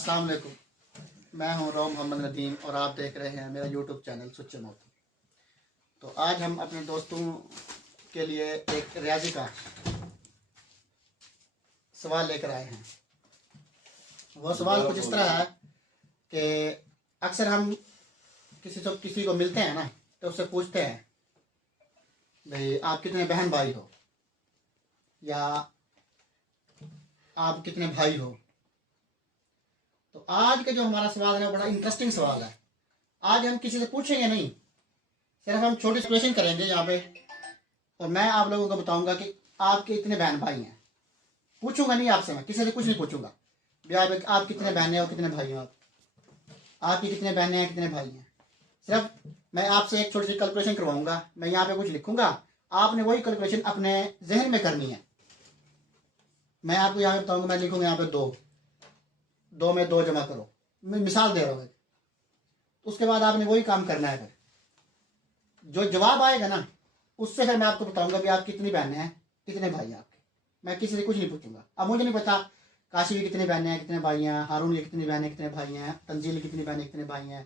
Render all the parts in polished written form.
अस्सलाम वालेकुम, मैं हूं रोम मोहम्मद नदीम और आप देख रहे हैं मेरा यूट्यूब चैनल सुच्चे मौत। तो आज हम अपने दोस्तों के लिए एक रियाजी का सवाल लेकर आए हैं। वो सवाल कुछ इस तरह है कि अक्सर हम किसी को मिलते हैं ना, तो उससे पूछते हैं भाई आप कितने बहन भाई हो या आप कितने भाई हो। तो आज का जो हमारा सवाल है वो बड़ा इंटरेस्टिंग सवाल है। आज हम किसी से पूछेंगे नहीं, सिर्फ हम छोटी एक्सप्रेशन करेंगे यहाँ पे और मैं आप लोगों को बताऊंगा कि आपके इतने बहन भाई हैं। पूछूंगा नहीं आपसे, मैं किसी से कुछ नहीं पूछूंगा भी आप कितने बहनें हो कितने भाई हो, आपकी कितने बहनें हैं कितने भाई हैं। सिर्फ मैं आपसे एक छोटी सी कैलकुलेशन करवाऊंगा। मैं यहाँ पे कुछ लिखूंगा, आपने वही कैलकुलेशन अपने जहन में करनी है। मैं आपको यहाँ पे बताऊंगा, मैं लिखूंगा यहाँ पे दो में दो जमा करो, मैं मिसाल दे रहा हूँ। उसके बाद आपने वही काम करना है। फिर जो जवाब आएगा ना, उससे फिर मैं आपको बताऊंगा कि आप कितनी बहनें हैं कितने भाई हैं आपके। मैं किसी से कुछ नहीं पूछूंगा। अब मुझे नहीं पता काशी की कितनी बहनें हैं कितने भाई हैं, हारून की कितनी बहनें कितने भाई हैं, तंजील की कितनी बहनें कितने भाई हैं।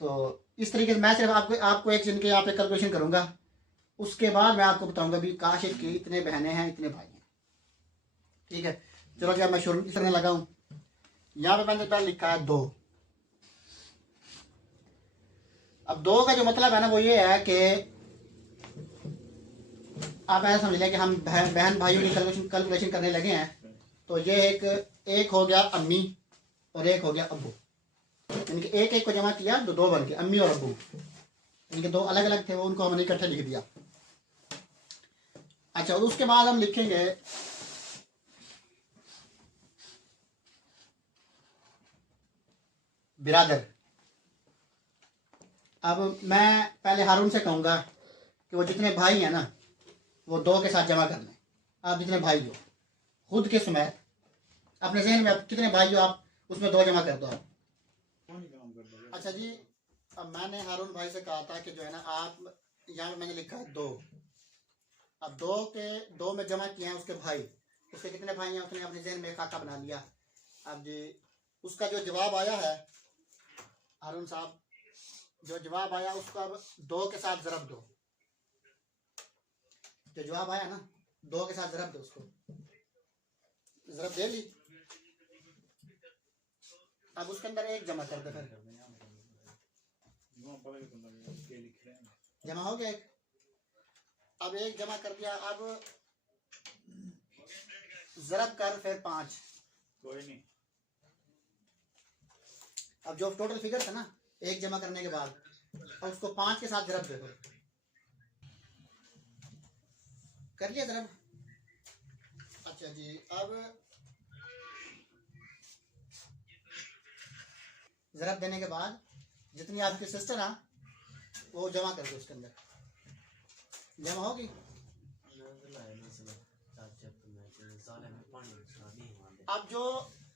तो इस तरीके से मैं सिर्फ आपको एक जिनके यहाँ पे कैलकुलेशन करूंगा, उसके बाद मैं आपको बताऊंगा भी काशिफ की इतने बहनें हैं इतने भाई हैं। ठीक है, चलो जी अब मैं शुरू करने लगा हूँ। यहाँ पे मैंने पहले लिखा है 2। अब 2 का जो मतलब है ना वो ये है कि आप ऐसा समझ लें कि हम बहन भाइयों की कैलकुलेशन करने लगे हैं। तो ये एक हो गया अम्मी और एक हो गया अब्बू, यानी कि एक को जमा किया तो 2 बन गए, अम्मी और अब्बू। यानी कि 2 अलग अलग थे, वो उनको हमने इकट्ठे लिख दिया। अच्छा, और उसके बाद हम लिखेंगे बिरादर। अब मैं पहले हारून से कहूँगा कि वो जितने भाई हैं ना वो 2 के साथ जमा कर लें। आप जितने भाई हो खुद के समेत अपने जहन में आप कितने भाई हो, आप उसमें 2 जमा कर दो आप। अच्छा जी, अब मैंने हारून भाई से कहा था कि जो है ना आप यहाँ पे मैंने लिखा है 2। अब 2 में जमा किए हैं उसके भाई, उसके कितने भाई हैं उसने अपने जहन में खाका बना लिया। अब जी उसका जो जवाब आया है हारून साहब, जो जवाब आया उसको अब 2 के साथ ज़रब दो। जो जवाब आया ना 2 के साथ ज़रब दो, उसको ज़रब दे ली। अब उसके अंदर 1 जमा कर दे, फिर जमा हो गया 1। अब 1 जमा कर दिया, अब ज़रब कर फिर 5। कोई नहीं। अब जो टोटल फिगर था ना 1 जमा करने के बाद, और उसको 5 के साथ ज़रब दे दो। कर लिया ज़रब। अच्छा जी, अब ज़रब देने के बाद जितनी आपकी सिस्टर है वो जमा कर दो, उसके अंदर जमा होगी। अब जो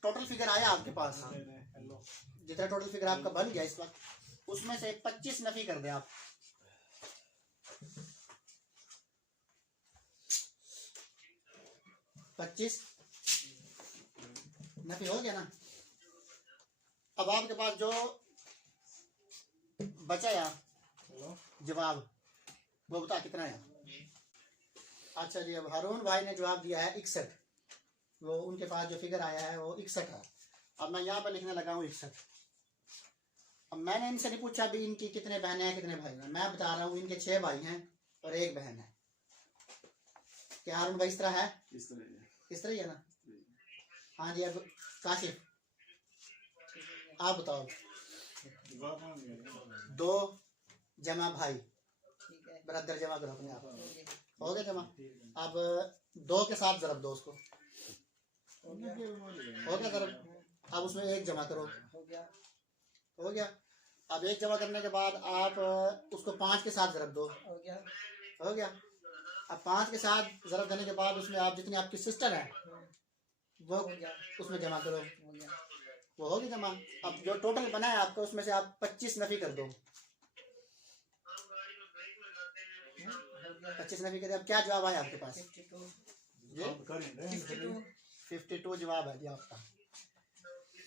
टोटल फिगर आया आपके पास, जितना टोटल फिगर आपका बन गया इस वक्त, उसमें से 25 नफी कर दें आप। पच्चीस नफी हो गया ना। अब आपके पास जो बचा या जवाब वो बता कितना है। अच्छा जी, अब हारून भाई ने जवाब दिया है 61। वो उनके पास जो फिगर आया है वो 61 है। अब मैं यहाँ पर लिखने लगा हूँ 61। अब मैंने इनसे नहीं पूछा भी इनकी कितने बहनें हैं कितने भाई हैं, मैं बता रहा हूँ इनके 6 भाई हैं और 1 बहन है। क्या हारून भाई इस तरह है? इस तरह ही है ना। हाँ जी, अब काशिफ आप बताओ। 2 जमा भाई बराबर जमा करो अपने आप, हो गया जमा। अब 2 के साथ ज़रब दो उसको, हो गया ज़रब। अब उसमें 1 जमा करो, हो गया। अब 1 जमा करने के बाद आप उसको 5 के साथ ज़रब दो, हो गया। अब 5 के साथ ज़रब देने के बाद उसमें आप जितनी आपकी सिस्टर है वो उसमें जमा करो, वो होगी जमा। अब जो टोटल बना है आपका उसमें से आप 25 नफी कर दो, 25 नफी कर दो। अब क्या जवाब आया आपके पास? 52 जवाब है जी आपका।